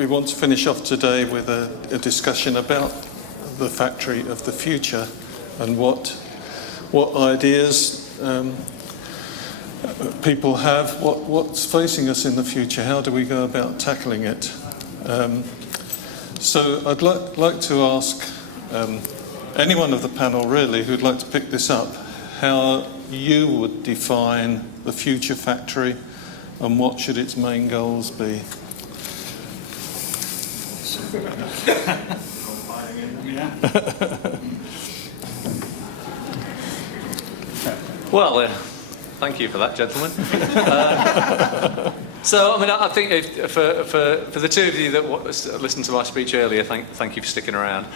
we want to finish off today with a discussion about the factory of the future and what ideas people have, what's facing us in the future, how do we go about tackling it. So I'd like to ask anyone of the panel really who'd like to pick this up, how you would define the future factory and what should its main goals be? Well, thank you for that, gentlemen. So, I mean, I think for the two of you that listened to my speech earlier, thank you for sticking around.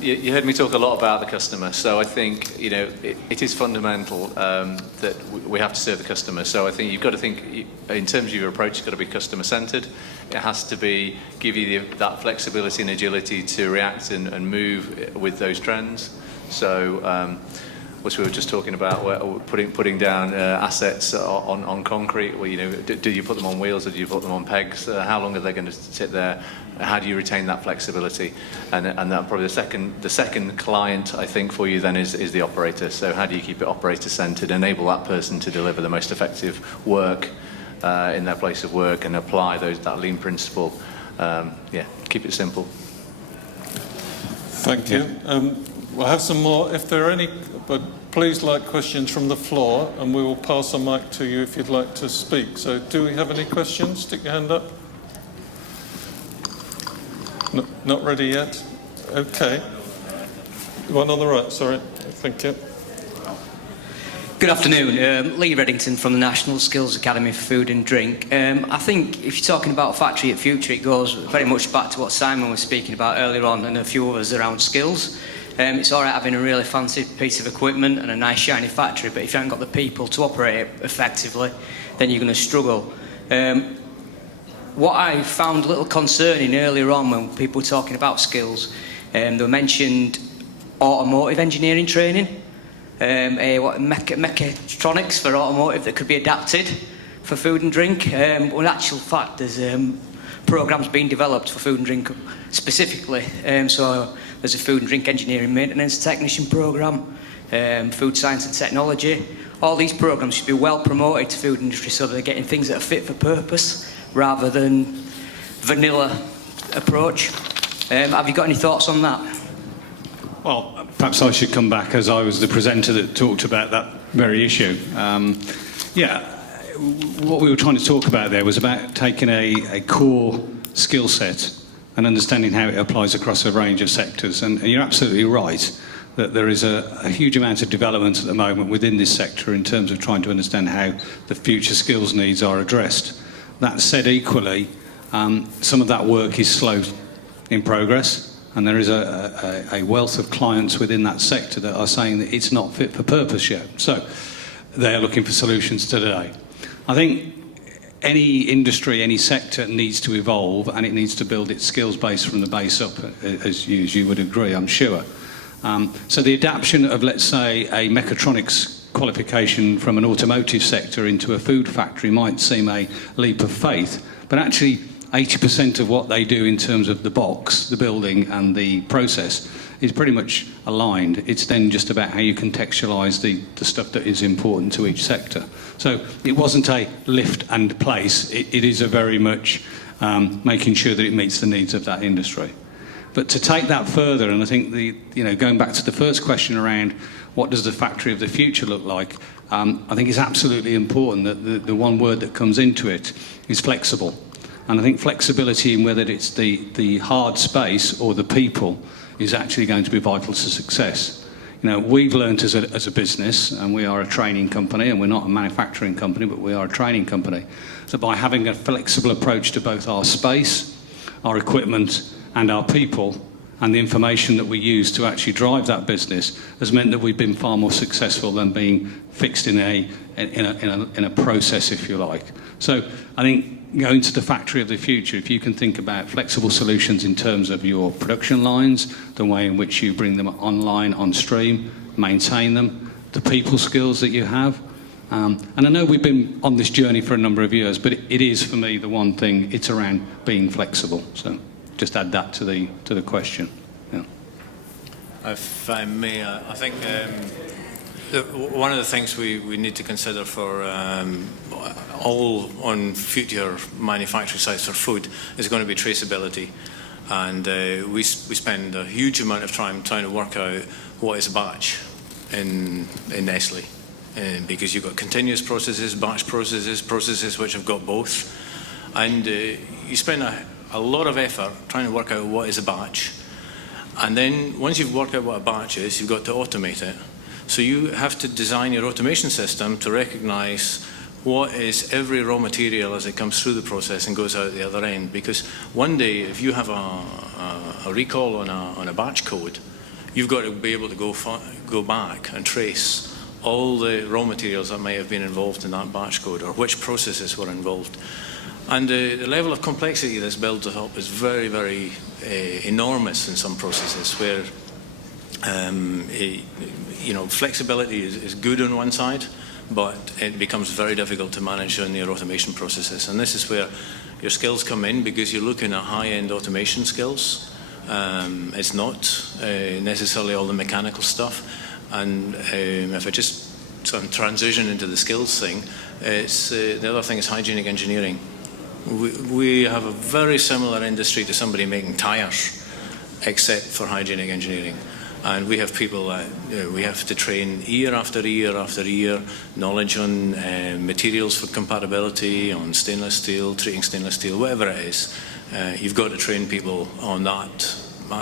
You heard me talk a lot about the customer, so I think, you know, it is fundamental that we have to serve the customer. So I think you've got to think, in terms of your approach, it's got to be customer-centred. It has to be give you that flexibility and agility to react and move with those trends. So, which we were just talking about, putting down assets on concrete. Well, you know, do you put them on wheels or do you put them on pegs? How long are they going to sit there? How do you retain that flexibility? And that probably the second client, I think, for you then is the operator. So how do you keep it operator-centred, enable that person to deliver the most effective work in their place of work and apply that lean principle? Yeah, keep it simple. Thank you. We'll have some more, if there are any, but please like questions from the floor, and we will pass a mic to you if you'd like to speak. So do we have any questions? Stick your hand up. No, not ready yet? Okay. One on the right, sorry. Thank you. Good afternoon, Lee Reddington from the National Skills Academy for Food and Drink. I think if you're talking about Factory of Future, it goes very much back to what Simon was speaking about earlier on and a few others around skills. It's all right having a really fancy piece of equipment and a nice shiny factory, but if you haven't got the people to operate it effectively, then you're going to struggle. What I found a little concerning earlier on when people were talking about skills, they mentioned automotive engineering training, mechatronics for automotive that could be adapted for food and drink. Well, in actual fact, there's programs being developed for food and drink specifically. So there's a food and drink engineering maintenance technician program, food science and technology. All these programs should be well promoted to food industry so they're getting things that are fit for purpose rather than vanilla approach. Have you got any thoughts on that? Well, perhaps I should come back as I was the presenter that talked about that very issue. What we were trying to talk about there was about taking a core skill set and understanding how it applies across a range of sectors. And you're absolutely right that there is a huge amount of development at the moment within this sector in terms of trying to understand how the future skills needs are addressed. That said, equally, some of that work is slow in progress, and there is a wealth of clients within that sector that are saying that it's not fit for purpose yet. So they are looking for solutions today. I think any industry, any sector needs to evolve, and it needs to build its skills base from the base up, as you would agree, I'm sure. So the adaptation of, let's say, a mechatronics qualification from an automotive sector into a food factory might seem a leap of faith, but actually 80% of what they do in terms of the box, the building and the process is pretty much aligned. It's then just about how you contextualise the stuff that is important to each sector. So it wasn't a lift and place, it is a very much making sure that it meets the needs of that industry. But to take that further, and I think going back to the first question around what does the factory of the future look like, I think it's absolutely important that the one word that comes into it is flexible. And I think flexibility in whether it's the hard space or the people is actually going to be vital to success. You know, we've learned as a business, and we are a training company, and we're not a manufacturing company, but we are a training company, that by having a flexible approach to both our space, our equipment, and our people, and the information that we use to actually drive that business has meant that we've been far more successful than being fixed in a process, if you like. So I think going to the factory of the future, if you can think about flexible solutions in terms of your production lines, the way in which you bring them online, on stream, maintain them, the people skills that you have, And I know we've been on this journey for a number of years, but it is for me the one thing. It's around being flexible. So just add that to the question. Yeah. If I may, I think one of the things we need to consider for all on future manufacturing sites for food is going to be traceability. And we spend a huge amount of time trying to work out what is a batch in Nestle. Because you've got continuous processes, batch processes, processes which have got both. And you spend a lot of effort trying to work out what is a batch. And then once you've worked out what a batch is, you've got to automate it. So you have to design your automation system to recognize what is every raw material as it comes through the process and goes out the other end. Because one day, if you have a recall on a batch code, you've got to be able to go back and trace all the raw materials that may have been involved in that batch code, or which processes were involved. And the level of complexity that's built up is very, very enormous in some processes, where flexibility is good on one side, but it becomes very difficult to manage in your automation processes. And this is where your skills come in, because you're looking at high-end automation skills. It's not necessarily all the mechanical stuff. And if I just sort of transition into the skills thing, the other thing is hygienic engineering. We have a very similar industry to somebody making tires, except for hygienic engineering. And we have people that we have to train year after year after year, knowledge on materials for compatibility, on stainless steel, treating stainless steel, whatever it is. You've got to train people on that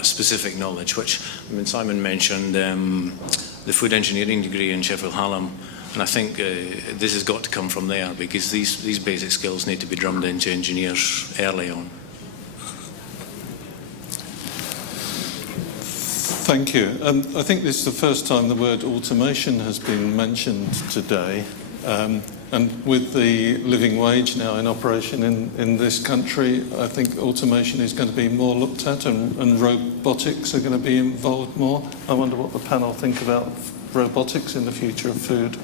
specific knowledge, which Simon mentioned the food engineering degree in Sheffield Hallam. And I think this has got to come from there, because these basic skills need to be drummed into engineers early on. Thank you. I think this is the first time the word automation has been mentioned today. And with the living wage now in operation in this country, I think automation is going to be more looked at, and robotics are going to be involved more. I wonder what the panel think about robotics in the future of food.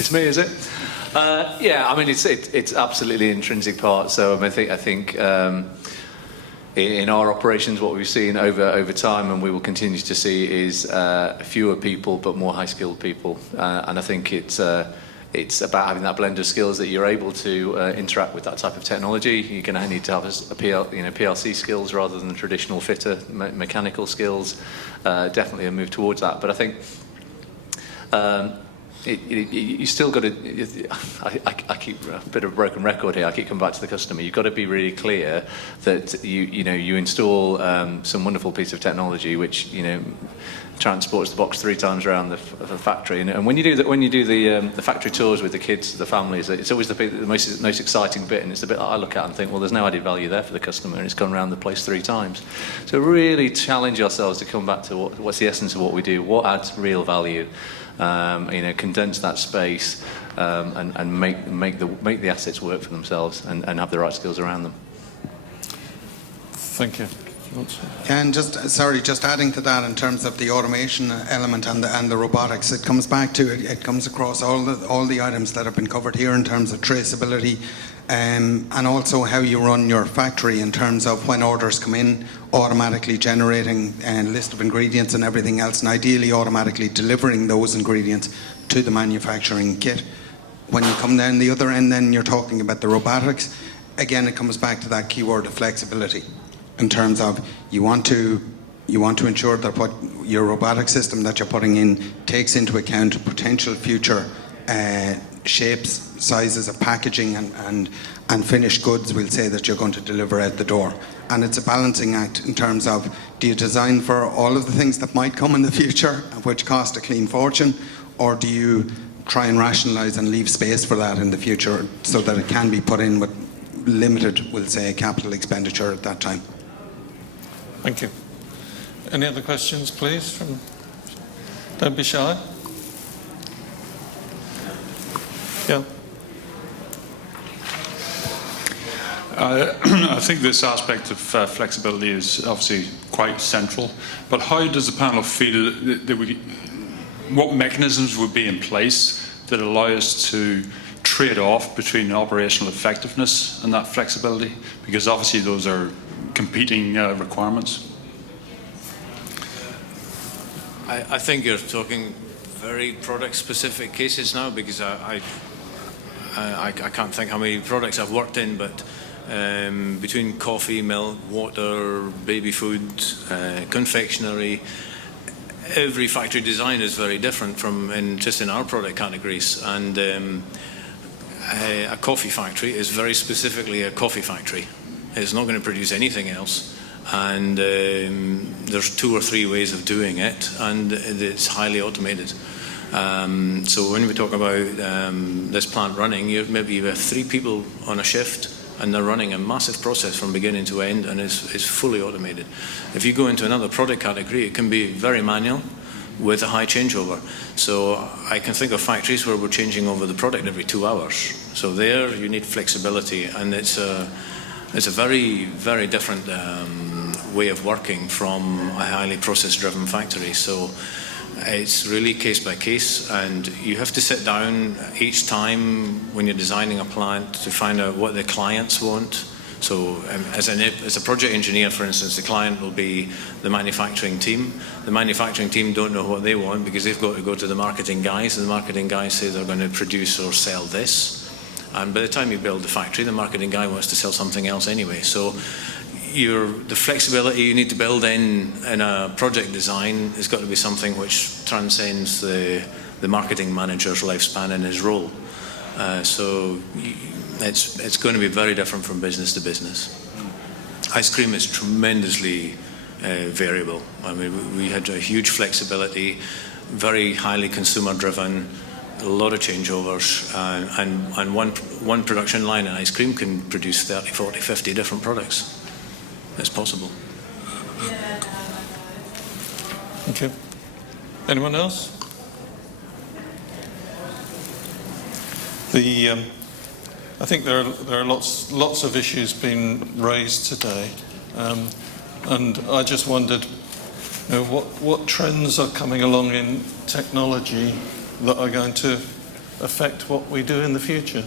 It's me, is it? Yeah, I mean, it's absolutely an intrinsic part. So I think in our operations, what we've seen over time, and we will continue to see, is fewer people but more high-skilled people. And I think it's about having that blend of skills that you're able to interact with that type of technology. You're going to need to have PLC skills rather than the traditional fitter mechanical skills. Definitely a move towards that. But I think you still got to. I keep a bit of a broken record here. I keep coming back to the customer. You've got to be really clear that you install some wonderful piece of technology which transports the box 3 times around the factory. And when you do the factory tours with the kids, the families, it's always the most exciting bit, and it's the bit that I look at and think, well, there's no added value there for the customer, and it's gone around the place 3 times. So really challenge ourselves to come back to what's the essence of what we do, what adds real value. Condense that space and make the assets work for themselves and have the right skills around them. Thank you. And just adding to that in terms of the automation element and the robotics, it comes back to it comes across all the items that have been covered here in terms of traceability, and also how you run your factory in terms of when orders come in, automatically generating a list of ingredients and everything else, and ideally automatically delivering those ingredients to the manufacturing kit. When you come down the other end, then you're talking about the robotics. Again, it comes back to that keyword of flexibility, in terms of you want to ensure that what your robotic system that you're putting in takes into account potential future shapes, sizes of packaging and finished goods, we'll say, that you're going to deliver out the door. And it's a balancing act in terms of, do you design for all of the things that might come in the future, which cost a clean fortune, or do you try and rationalise and leave space for that in the future so that it can be put in with limited, we'll say, capital expenditure at that time? Thank you. Any other questions, please? Don't be shy. Yeah. I think this aspect of flexibility is obviously quite central, but how does the panel feel that what mechanisms would be in place that allow us to trade off between operational effectiveness and that flexibility? Because obviously those are competing requirements. I think you're talking very product-specific cases now, because I can't think how many products I've worked in, but between coffee, milk, water, baby food, confectionery, every factory design is very different from just in our product categories. And a coffee factory is very specifically a coffee factory. It's not going to produce anything else. And there's 2 or 3 ways of doing it, and it's highly automated. So when we talk about this plant running, maybe you have 3 people on a shift, and they're running a massive process from beginning to end, and it's fully automated. If you go into another product category, it can be very manual with a high changeover. So I can think of factories where we're changing over the product every 2 hours. So there you need flexibility, and it's a very, very different way of working from a highly process-driven factory. So it's really case by case, and you have to sit down each time when you're designing a plant to find out what the clients want. So as a project engineer, for instance, the client will be the manufacturing team. The manufacturing team don't know what they want, because they've got to go to the marketing guys, and the marketing guys say they're going to produce or sell this. And by the time you build the factory, the marketing guy wants to sell something else anyway. So the flexibility you need to build in a project design has got to be something which transcends the marketing manager's lifespan in his role. So it's going to be very different from business to business. Ice cream is tremendously variable. I mean, we had a huge flexibility, very highly consumer driven, a lot of changeovers, and one production line in ice cream can produce 30, 40, 50 different products. It's possible. Okay. Anyone else? I think there are lots of issues being raised today, and I just wondered, what trends are coming along in technology that are going to affect what we do in the future?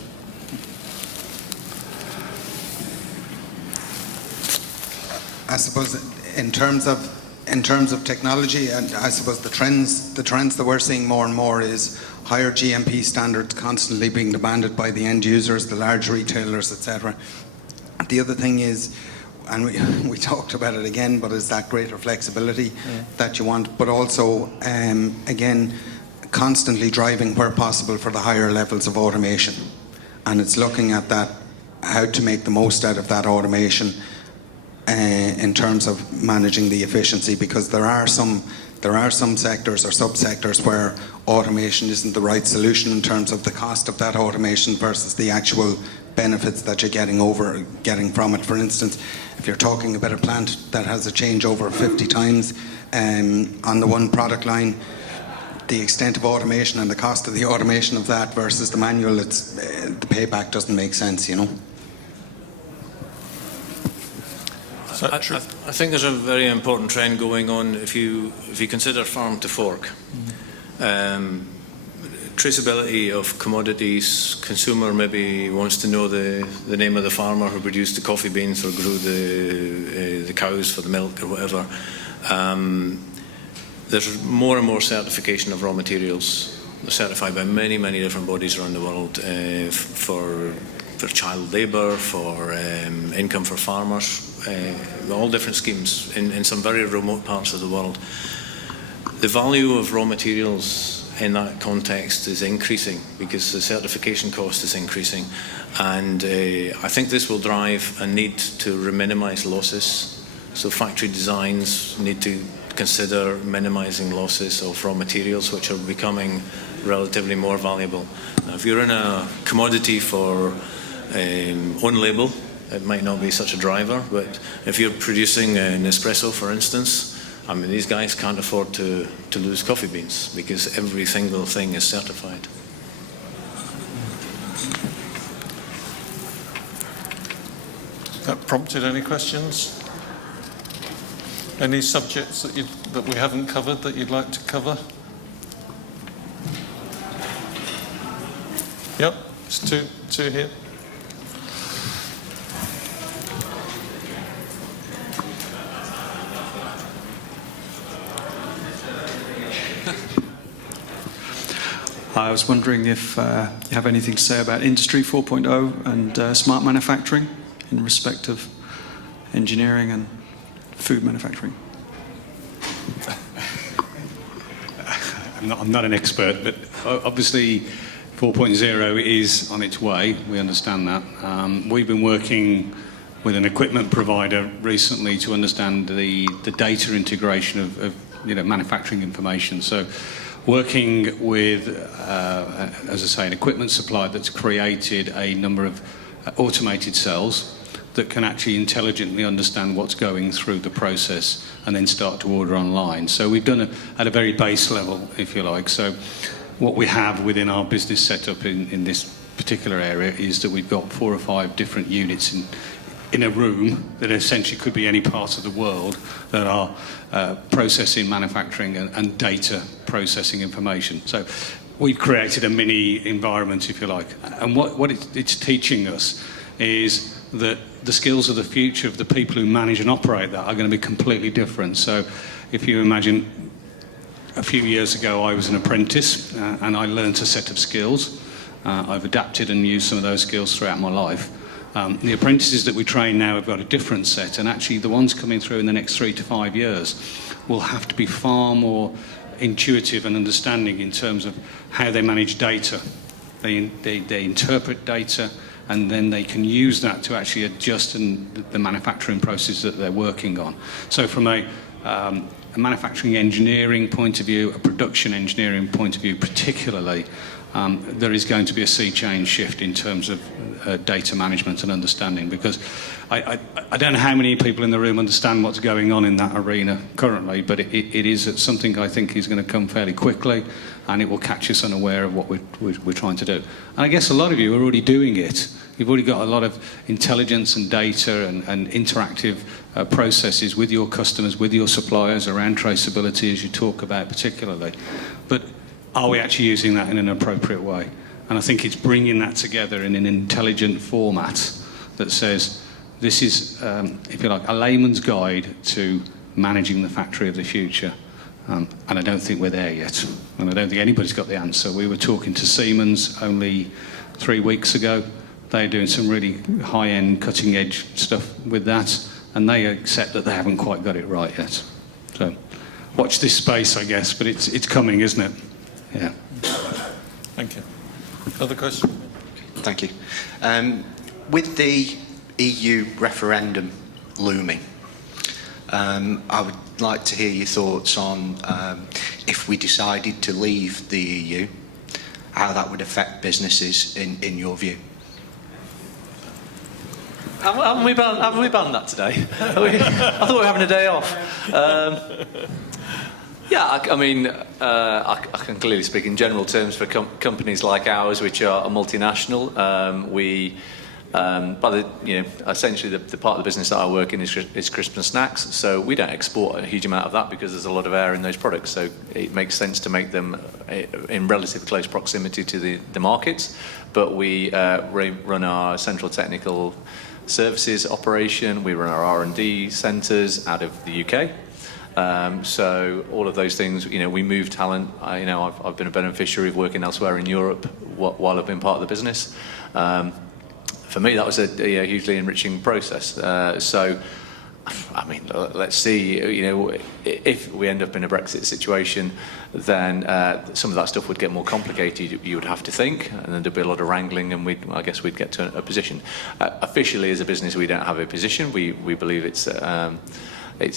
I suppose in terms of technology, and I suppose the trends that we're seeing more and more is higher GMP standards constantly being demanded by the end users, the large retailers, etc. The other thing is, and we talked about it again, but is that greater flexibility that you want, but also again, constantly driving where possible for the higher levels of automation. And it's looking at that, how to make the most out of that automation in terms of managing the efficiency, because there are some sectors or subsectors where automation isn't the right solution in terms of the cost of that automation versus the actual benefits that you're getting from it. For instance, if you're talking about a plant that has a changeover 50 times on the one product line, the extent of automation and the cost of the automation of that versus the manual, the payback doesn't make sense, I think there's a very important trend going on if you consider farm to fork. Traceability of commodities. Consumer maybe wants to know the name of the farmer who produced the coffee beans or grew the cows for the milk or whatever. There's more and more certification of raw materials. They're certified by many, many different bodies around the world for child labour, for income for farmers, all different schemes in some very remote parts of the world. The value of raw materials in that context is increasing because the certification cost is increasing, and I think this will drive a need to minimise losses. So factory designs need to consider minimising losses of raw materials, which are becoming relatively more valuable. Now, if you're in a commodity for own label, it might not be such a driver, but if you're producing an espresso, for instance, I mean, these guys can't afford to lose coffee beans because every single thing is certified. That prompted any questions? Any subjects that we haven't covered that you'd like to cover? Yep, it's two here. I was wondering if you have anything to say about Industry 4.0 and smart manufacturing in respect of engineering and food manufacturing. I'm not an expert, but obviously 4.0 is on its way. We understand that. We've been working with an equipment provider recently to understand the data integration of manufacturing information. So working with, as I say, an equipment supplier that's created a number of automated cells that can actually intelligently understand what's going through the process and then start to order online. So we've done it at a very base level, if you like. So what we have within our business setup in this particular area is that we've got 4 or 5 different units in a room that essentially could be any part of the world that are processing, manufacturing and data processing information. So we've created a mini environment, if you like. And what it's teaching us is that the skills of the future of the people who manage and operate that are going to be completely different. So if you imagine a few years ago I was an apprentice and I learned a set of skills. I've adapted and used some of those skills throughout my life. The apprentices that we train now have got a different set, and actually the ones coming through in the next 3 to 5 years will have to be far more intuitive and understanding in terms of how they manage data. They interpret data, and then they can use that to actually adjust the manufacturing process that they're working on. So from a manufacturing engineering point of view, a production engineering point of view particularly, there is going to be a sea change shift in terms of data management and understanding, because I don't know how many people in the room understand what's going on in that arena currently, but it is something I think is going to come fairly quickly, and it will catch us unaware of what we're trying to do. And I guess a lot of you are already doing it. You've already got a lot of intelligence and data and interactive processes with your customers, with your suppliers around traceability, as you talk about particularly. But are we actually using that in an appropriate way? And I think it's bringing that together in an intelligent format that says this is, if you like, a layman's guide to managing the factory of the future. And I don't think we're there yet. And I don't think anybody's got the answer. We were talking to Siemens only 3 weeks ago. They're doing some really high-end, cutting-edge stuff with that, and they accept that they haven't quite got it right yet. So watch this space, I guess, but it's coming, isn't it? Yeah. Thank you. Other question? Thank you. With the EU referendum looming, I would like to hear your thoughts on if we decided to leave the EU, how that would affect businesses in your view. Haven't we banned that today? I thought we were having a day off. Yeah, I mean, I can clearly speak in general terms for companies like ours, which are a multinational. Essentially the part of the business that I work in is crisps and snacks. So we don't export a huge amount of that because there's a lot of air in those products. So it makes sense to make them in relatively close proximity to the markets. But we run our central technical services operation. We run our R&D centres out of the UK. So all of those things, we move talent. I've been a beneficiary of working elsewhere in Europe while I've been part of the business. For me, that was a hugely enriching process. So, I mean, let's see. If we end up in a Brexit situation, then some of that stuff would get more complicated. You would have to think, and then there'd be a lot of wrangling, and I guess we'd get to a position. Officially, as a business, we don't have a position. We believe it's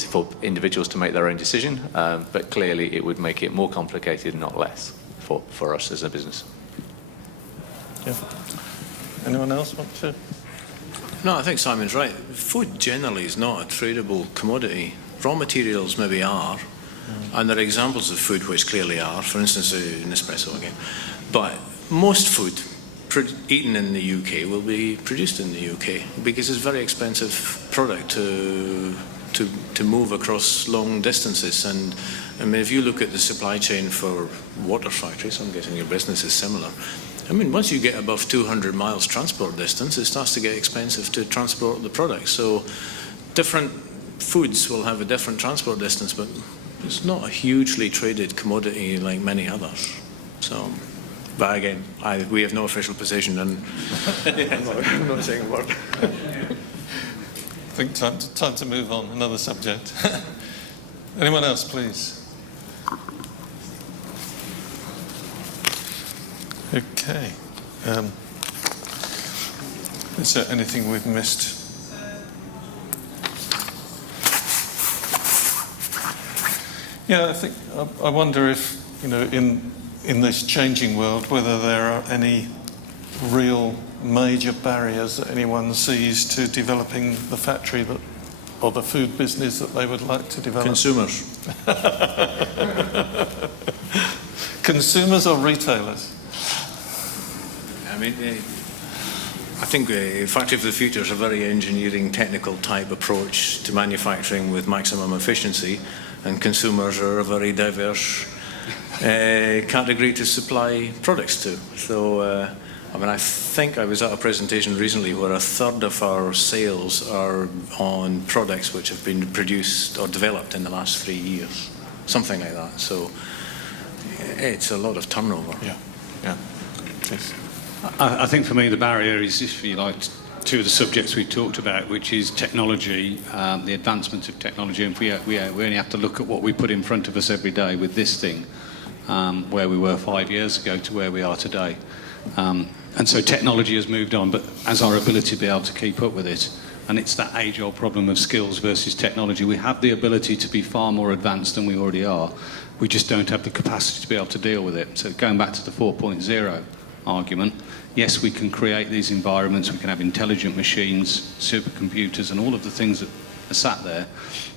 for individuals to make their own decision, but clearly it would make it more complicated, not less, for us as a business. Yeah. Anyone else want to? No, I think Simon's right. Food generally is not a tradable commodity. Raw materials maybe are, and there are examples of food which clearly are, for instance, Nespresso again. But most food eaten in the UK will be produced in the UK because it's a very expensive product to move across long distances. And I mean, if you look at the supply chain for water factories, I'm guessing your business is similar, I mean, once you get above 200 miles transport distance, it starts to get expensive to transport the product. So different foods will have a different transport distance, but it's not a hugely traded commodity like many others. So, but again, we have no official position, and I'm not saying a word. I think time to move on. Another subject. Anyone else, please? Okay. Is there anything we've missed? Yeah, I wonder if, in this changing world, whether there are any real major barriers that anyone sees to developing the factory or the food business that they would like to develop. Consumers. Consumers or retailers? I mean, I think Factory for the Future is a very engineering, technical type approach to manufacturing with maximum efficiency, and consumers are a very diverse category to supply products to. So, I think I was at a presentation recently where a third of our sales are on products which have been produced or developed in the last 3 years, something like that. So, it's a lot of turnover. Yeah. Yes. I think for me the barrier is, if you like, two of the subjects we talked about, which is technology, the advancement of technology, and we only have to look at what we put in front of us every day with this thing, where we were 5 years ago to where we are today. And so technology has moved on, but as our ability to be able to keep up with it, and it's that age-old problem of skills versus technology. We have the ability to be far more advanced than we already are. We just don't have the capacity to be able to deal with it. So going back to the 4.0 argument, yes, we can create these environments, we can have intelligent machines, supercomputers, and all of the things that are sat there,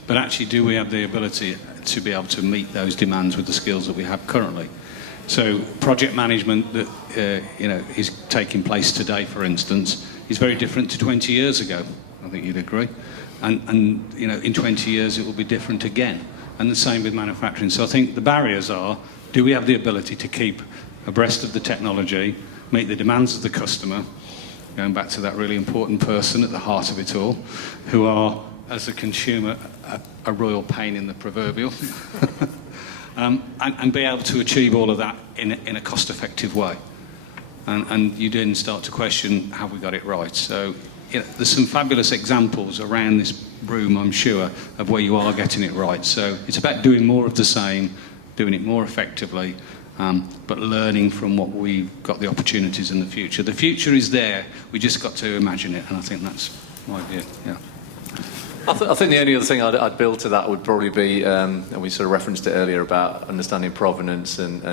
but actually do we have the ability to be able to meet those demands with the skills that we have currently? So project management that is taking place today, for instance, is very different to 20 years ago. I think you'd agree. And in 20 years it will be different again. And the same with manufacturing. So I think the barriers are, do we have the ability to keep abreast of the technology, meet the demands of the customer, going back to that really important person at the heart of it all, who are, as a consumer, a royal pain in the proverbial, and be able to achieve all of that in a cost-effective way. And you then start to question, have we got it right? So there's some fabulous examples around this room, I'm sure, of where you are getting it right. So it's about doing more of the same, doing it more effectively, but learning from what we've got the opportunities in the future. The future is there, we just got to imagine it, and I think that's my view. Yeah. I think the only other thing I'd build to that would probably be, and we sort of referenced it earlier about understanding provenance, and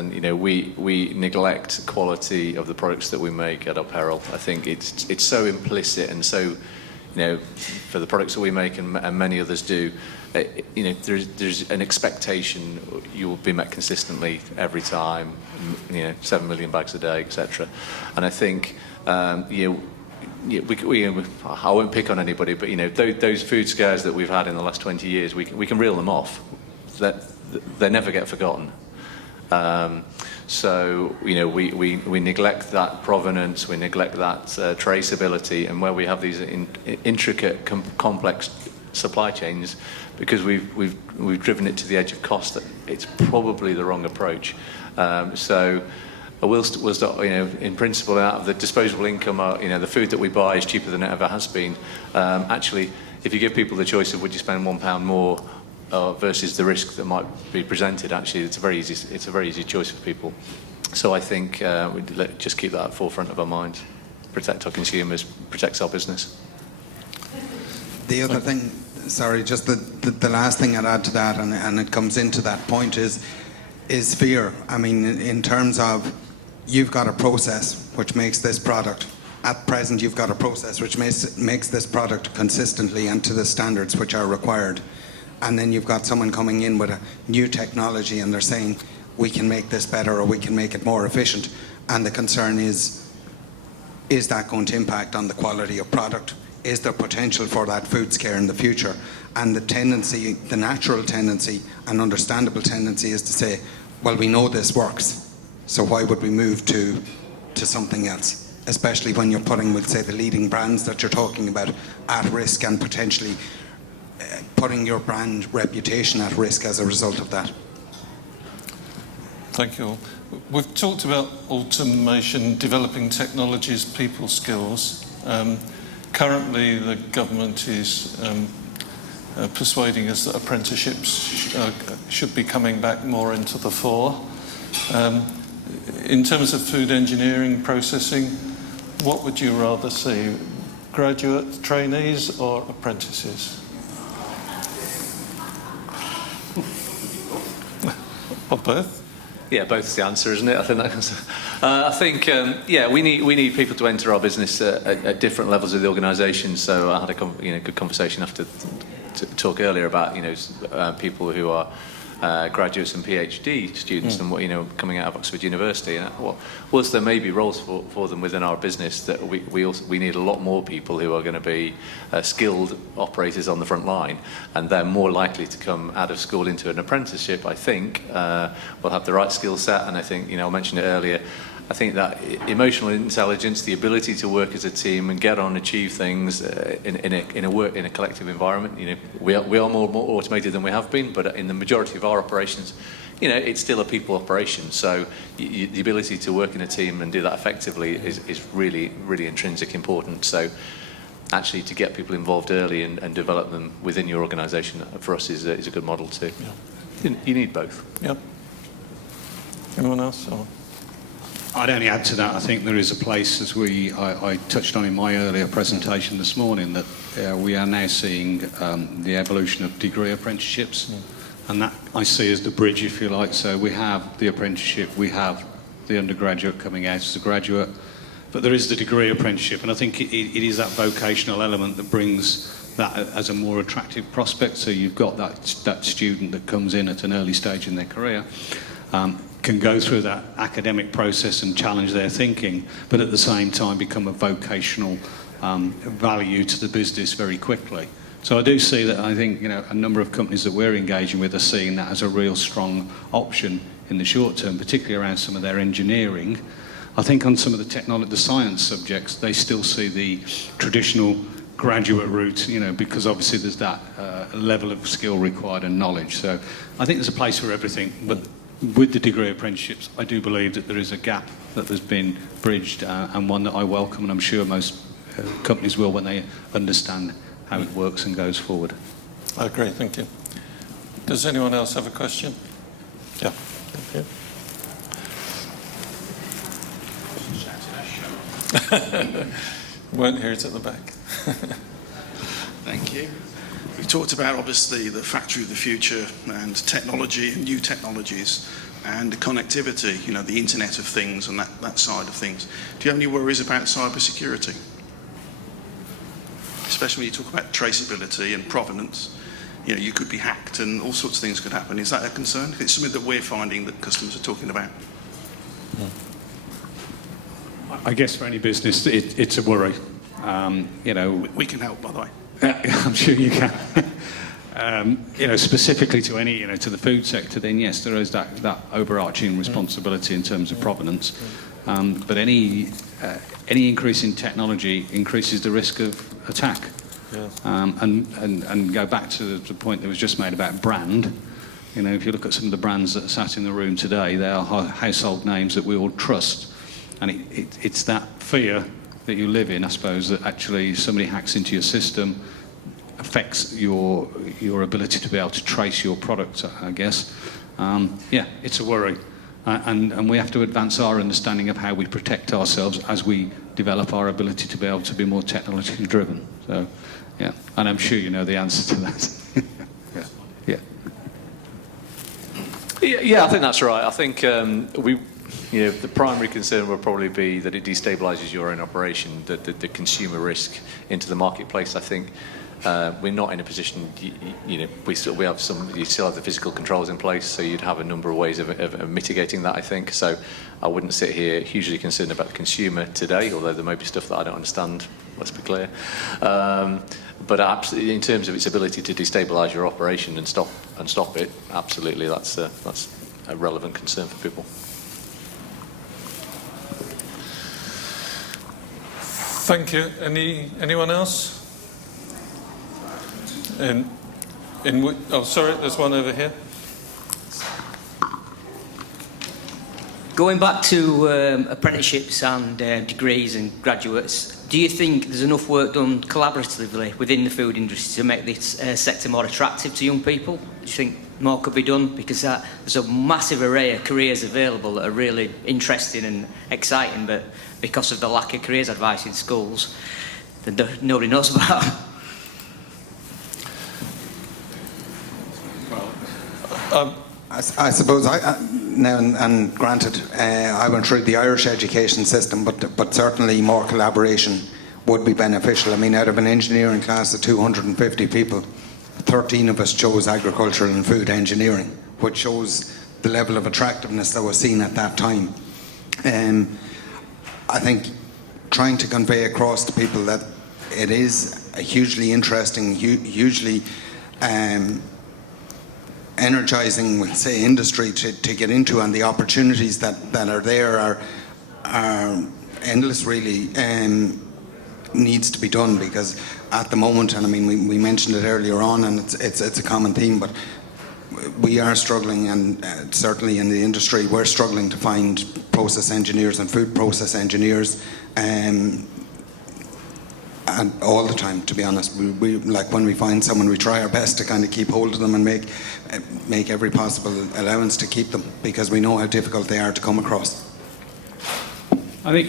we neglect quality of the products that we make at Apparel. I think it's so implicit, and so for the products that we make and many others do, there's an expectation you will be met consistently every time, 7 million bags a day, etc. And I think I won't pick on anybody, but those food scares that we've had in the last 20 years, we can reel them off. They never get forgotten. So we neglect that provenance, we neglect that traceability, and where we have these intricate, complex supply chains, because we've driven it to the edge of cost, it's probably the wrong approach. So we'll start, in principle, out of the disposable income, the food that we buy is cheaper than it ever has been. Actually, if you give people the choice of would you spend £1 more versus the risk that might be presented, actually, it's a very easy choice for people. So I think we'd just keep that at the forefront of our minds, protect our consumers, protects our business. The other thing, sorry, just the last thing I'd add to that, and it comes into that point, is fear. I mean, in terms of, you've got a process which makes this product, at present you've got a process which makes this product consistently and to the standards which are required. And then you've got someone coming in with a new technology and they're saying, we can make this better or we can make it more efficient. And the concern is that going to impact on the quality of product? Is there potential for that food scare in the future? And the natural tendency and understandable tendency is to say, well, we know this works, so why would we move to to something else, especially when you're putting, we'll say, the leading brands that you're talking about at risk and potentially putting your brand reputation at risk as a result of that? Thank you all. We've talked about automation, developing technologies, people skills. Currently, the government is persuading us that apprenticeships should be coming back more into the fore. In terms of food engineering processing, what would you rather see? Graduate trainees or apprentices? Or both? Yeah, both's the answer, isn't it? I think yeah, we need people to enter our business at different levels of the organisation. So I had a good conversation after to talk earlier about people who are graduates and PhD students and coming out of Oxford University. And whilst there may be roles for them within our business, that we need a lot more people who are going to be skilled operators on the front line, and they're more likely to come out of school into an apprenticeship. I think will have the right skill set, and I think I mentioned it earlier. I think that emotional intelligence, the ability to work as a team and get on and achieve things in a collective environment. We are more automated than we have been, but in the majority of our operations, it's still a people operation. So the ability to work in a team and do that effectively is really, really intrinsic important. So actually, to get people involved early and develop them within your organisation for us is a good model too. Yeah. You need both. Yep. Anyone else? Or? I'd only add to that, I think there is a place, as I touched on in my earlier presentation this morning, that we are now seeing the evolution of degree apprenticeships, and that I see as the bridge, if you like. So we have the apprenticeship, we have the undergraduate coming out as a graduate, but there is the degree apprenticeship, and I think it is that vocational element that brings that as a more attractive prospect. So you've got that student that comes in at an early stage in their career, can go through that academic process and challenge their thinking, but at the same time become a vocational value to the business very quickly. So I do see that. I think a number of companies that we're engaging with are seeing that as a real strong option in the short term, particularly around some of their engineering. I think on some of the science subjects, they still see the traditional graduate route, because obviously there's that level of skill required and knowledge. So I think there's a place for everything, but with the degree apprenticeships, I do believe that there is a gap that has been bridged, and one that I welcome, and I'm sure most companies will when they understand how it works and goes forward. I agree, thank you. Does anyone else have a question? Yeah. Thank you. Won't hear it at the back. Thank you. We talked about, obviously, the factory of the future and technology and new technologies and the connectivity, the Internet of Things and that side of things. Do you have any worries about cybersecurity? Especially when you talk about traceability and provenance. You could be hacked and all sorts of things could happen. Is that a concern? It's something that we're finding that customers are talking about. I guess for any business, it's a worry. We can help, by the way. I'm sure you can. Specifically to to the food sector, then yes, there is that overarching responsibility in terms of provenance. But any increase in technology increases the risk of attack. Yeah. And go back to the point that was just made about brand. If you look at some of the brands that are sat in the room today, they are household names that we all trust, and it's that fear that you live in, I suppose, that actually somebody hacks into your system, affects your ability to be able to trace your product, I guess. It's a worry. And we have to advance our understanding of how we protect ourselves as we develop our ability to be able to be more technologically driven. So, yeah, and I'm sure you know the answer to that. Yeah, I think that's right. I think the primary concern will probably be that it destabilises your own operation, the consumer risk into the marketplace. I think we're not in a position, we still have the physical controls in place, so you'd have a number of ways of mitigating that, I think. So I wouldn't sit here hugely concerned about the consumer today, although there may be stuff that I don't understand, let's be clear. But absolutely, in terms of its ability to destabilise your operation and stop it, absolutely, that's a relevant concern for people. Thank you. Anyone else? Oh, sorry, there's one over here. Going back to apprenticeships and degrees and graduates, do you think there's enough work done collaboratively within the food industry to make this sector more attractive to young people? Do you think more could be done? Because there's a massive array of careers available that are really interesting and exciting, but because of the lack of careers advice in schools, that nobody knows about. I suppose now and granted, I went through the Irish education system, but certainly more collaboration would be beneficial. I mean, out of an engineering class of 250 people, 13 of us chose agricultural and food engineering, which shows the level of attractiveness that was seen at that time. I think trying to convey across to people that it is a hugely interesting, hugely energising, we'll say, industry to get into, and the opportunities that are there are endless, really. Needs to be done, because at the moment, and I mean we mentioned it earlier on, and it's a common theme, but we are struggling, and certainly in the industry we're struggling to find process engineers and food process engineers, and all the time, to be honest. We like, when we find someone, we try our best to kind of keep hold of them and make every possible allowance to keep them, because we know how difficult they are to come across. I think,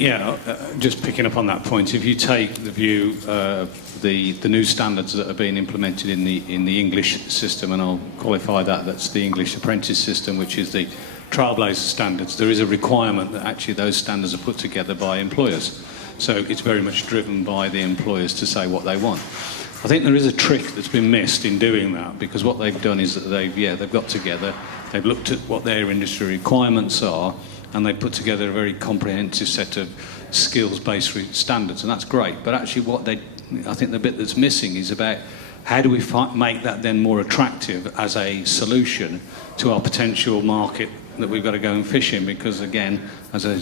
just picking up on that point, if you take the view of the new standards that are being implemented in the English system, and I'll qualify that's the English apprentice system, which is the Trailblazer standards, there is a requirement that actually those standards are put together by employers. So it's very much driven by the employers to say what they want. I think there is a trick that's been missed in doing that, because what they've done is that they've got together, they've looked at what their industry requirements are, and they put together a very comprehensive set of skills-based standards, and that's great. But actually I think the bit that's missing is about how do we make that then more attractive as a solution to our potential market that we've got to go and fish in, because again, as I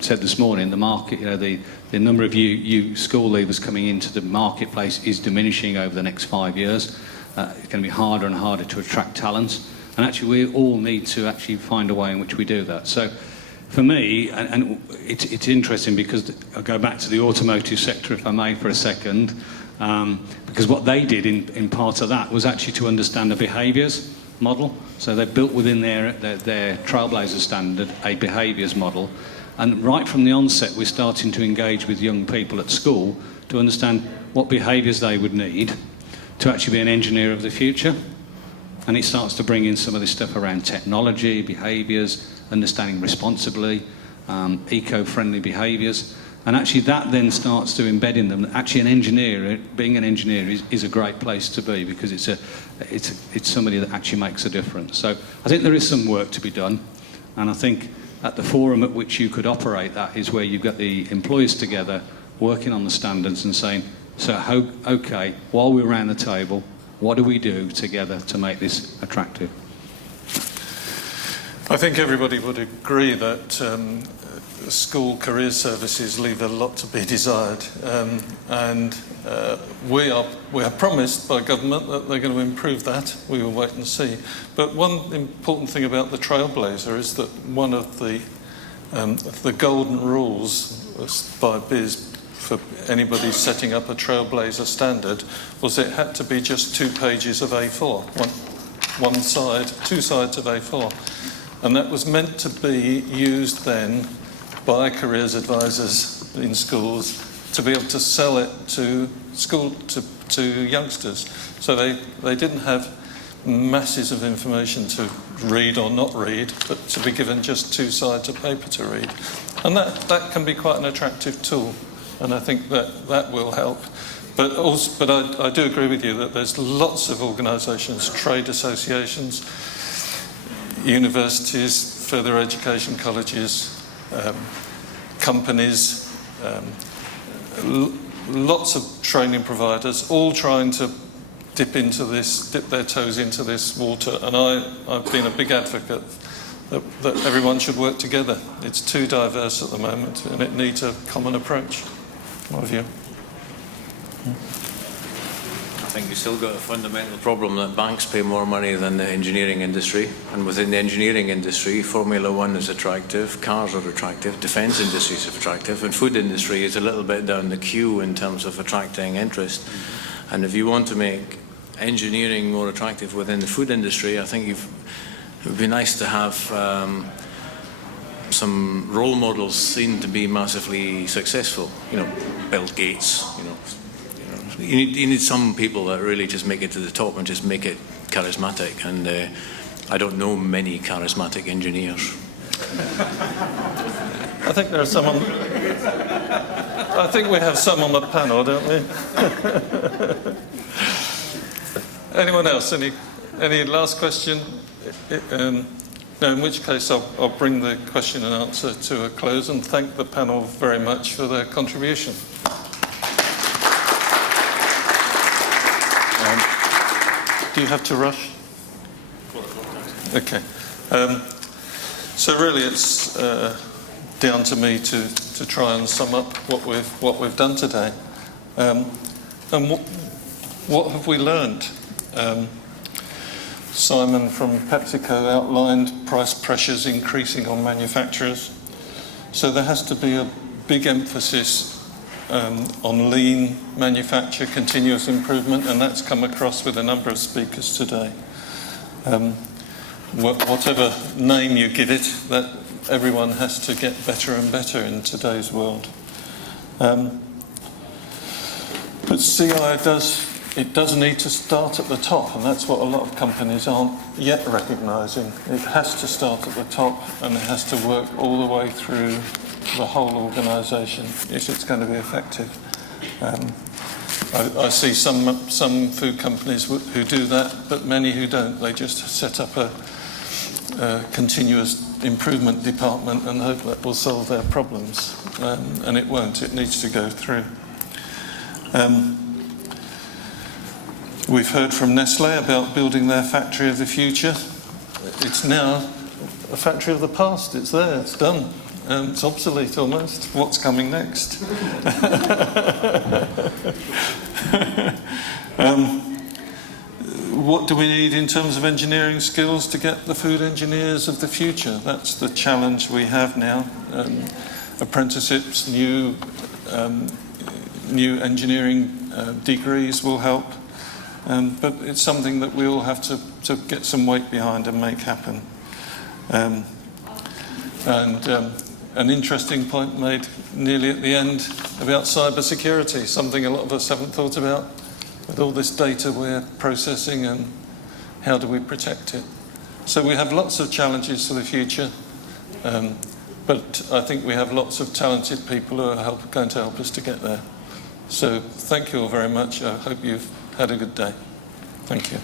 said this morning, the market, the number of you school leavers coming into the marketplace is diminishing over the next 5 years. It's going to be harder and harder to attract talent, and actually we all need to actually find a way in which we do that. So for me, and it's interesting, because I'll go back to the automotive sector, if I may, for a second, because what they did in part of that was actually to understand the behaviours model. So they built within their Trailblazer standard a behaviours model, and right from the onset we're starting to engage with young people at school to understand what behaviours they would need to actually be an engineer of the future. And it starts to bring in some of this stuff around technology, behaviours, understanding responsibly, eco-friendly behaviours, and actually that then starts to embed in them that actually being an engineer is a great place to be, because it's somebody that actually makes a difference. So I think there is some work to be done, and I think at the forum at which you could operate that is where you've got the employers together working on the standards and saying, so okay, while we're around the table, what do we do together to make this attractive? I think everybody would agree that school career services leave a lot to be desired, and we are promised by government that they're going to improve that. We will wait and see. But one important thing about the Trailblazer is that one of the golden rules by BIS for anybody setting up a Trailblazer standard was it had to be just 2 pages of A4, one side, 2 sides of A4. And that was meant to be used then by careers advisors in schools to be able to sell it to youngsters. So they didn't have masses of information to read or not read, but to be given just 2 sides of paper to read. And that can be quite an attractive tool, and I think that will help. But I do agree with you that there's lots of organisations, trade associations, universities, further education colleges, companies, lots of training providers, all trying to dip their toes into this water. And I've been a big advocate that everyone should work together. It's too diverse at the moment, and it needs a common approach. What have you? I think we've still got a fundamental problem that banks pay more money than the engineering industry. And within the engineering industry, Formula One is attractive, cars are attractive, defence industry is attractive, and food industry is a little bit down the queue in terms of attracting interest. And if you want to make engineering more attractive within the food industry, I think it would be nice to have some role models seen to be massively successful. You know, Bill Gates, you need some people that really just make it to the top and just make it charismatic. And I don't know many charismatic engineers. I think there are some on. I think we have some on the panel, don't we? Anyone else? Any last question? No, in which case I'll bring the question and answer to a close and thank the panel very much for their contribution. Do you have to rush? Okay. So really, it's down to me to try and sum up what we've done today. And what have we learned? Simon from PepsiCo outlined price pressures increasing on manufacturers. So there has to be a big emphasis on lean manufacture, continuous improvement, and that's come across with a number of speakers today. Whatever name you give it, that everyone has to get better and better in today's world. But CI does need to start at the top, and that's what a lot of companies aren't yet recognising. It has to start at the top, and it has to work all the way through the whole organisation if it's going to be effective. I see some food companies who do that, but many who don't. They just set up a continuous improvement department and hope that will solve their problems, and it won't. It needs to go through. We've heard from Nestlé about building their factory of the future. It's now a factory of the past. It's there, it's done. It's obsolete almost. What's coming next? What do we need in terms of engineering skills to get the food engineers of the future? That's the challenge we have now. Apprenticeships, new engineering degrees will help. But it's something that we all have to get some weight behind and make happen. An interesting point made nearly at the end about cybersecurity, something a lot of us haven't thought about with all this data we're processing, and how do we protect it. So we have lots of challenges for the future, but I think we have lots of talented people who are going to help us to get there. So thank you all very much. I hope you've had a good day. Thank you.